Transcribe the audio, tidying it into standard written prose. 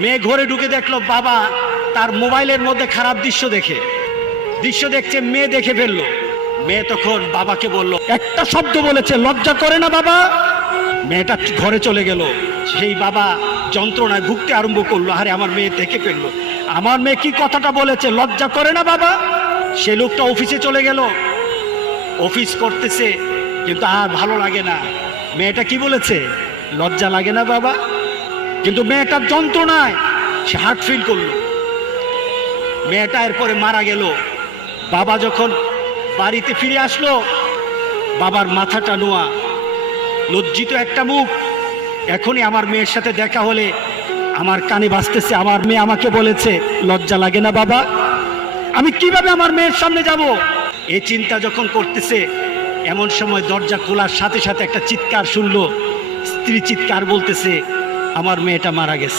মেয়ে ঘরে ঢুকে দেখলো বাবা তার মোবাইলের মধ্যে খারাপ দৃশ্য দেখছে, মেয়ে দেখে ফেললো। মেয়ে তখন বাবাকে বলল, একটা শব্দ বলেছে, লজ্জা করে না বাবা? মেয়েটা ঘরে চলে গেল। সেই বাবা যন্ত্রণায় ভুগতে আরম্ভ করলো, আরে আমার মেয়ে দেখে ফেললো, আমার মেয়ে কি কথাটা বলেছে, লজ্জা করে না বাবা? সে লোকটা অফিসে চলে গেল, অফিস করতেছে, কিন্তু আর ভালো লাগে না। মেয়েটা কি বলেছে, লজ্জা লাগে না বাবা? কিন্তু মেয়েটার যন্ত্রণায় সে হার্ট ফিল করলো। মেয়েটা এরপরে মারা গেল। বাবা যখন বাড়িতে ফিরে আসলো, বাবার মাথাটা নোয়া, লজ্জিত একটা মুখ। এখনই আমার মেয়ের সাথে দেখা হলে আমার কানে বাজতেছে, আমার মেয়ে আমাকে বলেছে, লজ্জা লাগে না বাবা? আমি কিভাবে আমার মেয়ের সামনে যাব? এই চিন্তা যখন করতেছে, এমন সময় দরজা খোলার সাথে সাথে একটা চিৎকার শুনলো। স্ত্রী চিৎকার, বলতেছে, আমার মেয়েটা মারা গেছে।